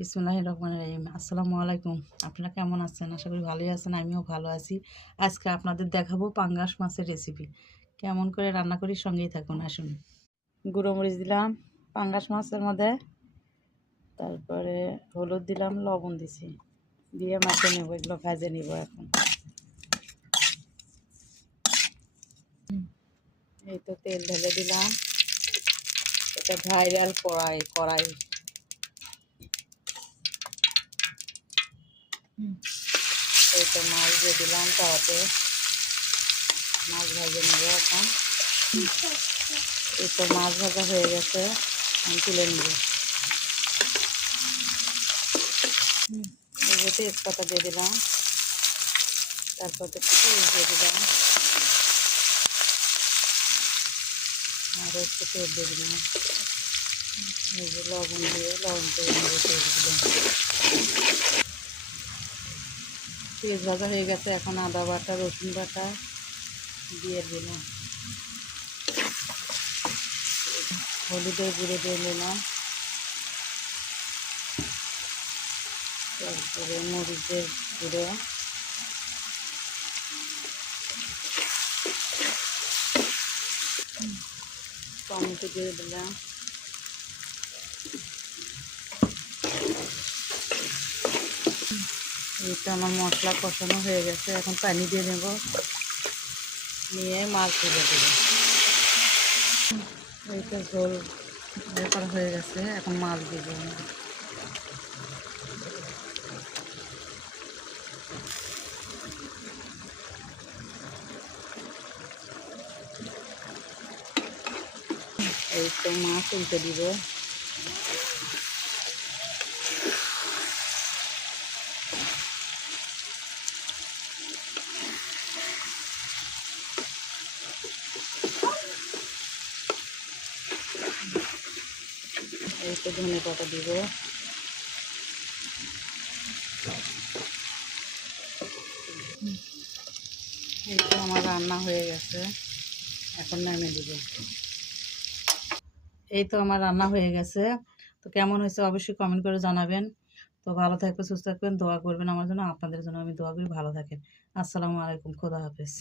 বিসমিল্লাহির রহমানির রহিম। আসসালামু আলাইকুম। আপনারা কেমন আছেন? আশা করি ভালোই আছেন। আমিও ভালো আছি। আজকে আপনাদের দেখাবো পাঙ্গাস মাছের রেসিপি। কেমন করে রান্না করি সঙ্গেই থাকুন, আসুন। গুঁড়ো মরিচ দিলাম পাঙ্গাস মাছের মধ্যে, তারপরে হলুদ দিলাম, লবণ দিছি, দিয়ে মাছে নেব, এগুলো ভেজে নিব এখন। এই তো তেল ঢেলে দিলাম, এটা ভাইরাল কড়াই। এই তো মাছ দিয়ে দিলাম তাওয়াতে, মাছ ভেজে নেব এখন। এই তো মাছ ভাজা হয়ে গেছে, আমি তুলে নেব। এই যে তেজপাতা দিয়ে দিলাম, তারপর একটু পেঁয়াজ দিয়ে দিলাম, আরও একটু তেল দিয়ে দিলাম। এই যে লবণ দিয়ে নেব পেঁয়াজগুলো। পেঁয়াজ ভাজা হয়ে গেছে, এখন আদা বাটা রসুন বাটা দিয়ে দিলাম, হলুদের গুঁড়ো দিয়ে দিলাম, তারপরে মরিচের গুঁড়ো, টমেটো দিয়ে দিলাম, এইটা আমার মশলা কষানো হয়ে গেছে, এখন পানি দিয়ে নেব, নিয়ে মাছ ভেজে দেবো। এইটা ঝোল করা হয়ে গেছে, এখন মাছ দিয়ে দেবো। এই তো মাছ উল্টে দিব, এই তো ধনে পাতা দিব, এই তো আমার রান্না হয়ে গেছে, এখন নামিয়ে দিব। এই তো আমার রান্না হয়ে গেছে, তো কেমন হয়েছে অবশ্যই কমেন্ট করে জানাবেন। তো ভালো থাকবেন, সুস্থ থাকবেন, দোয়া করবেন আমার জন্য, আপনাদের জন্য আমি দোয়া করি, ভালো থাকেন। আসসালামু আলাইকুম, খোদা হাফেজ।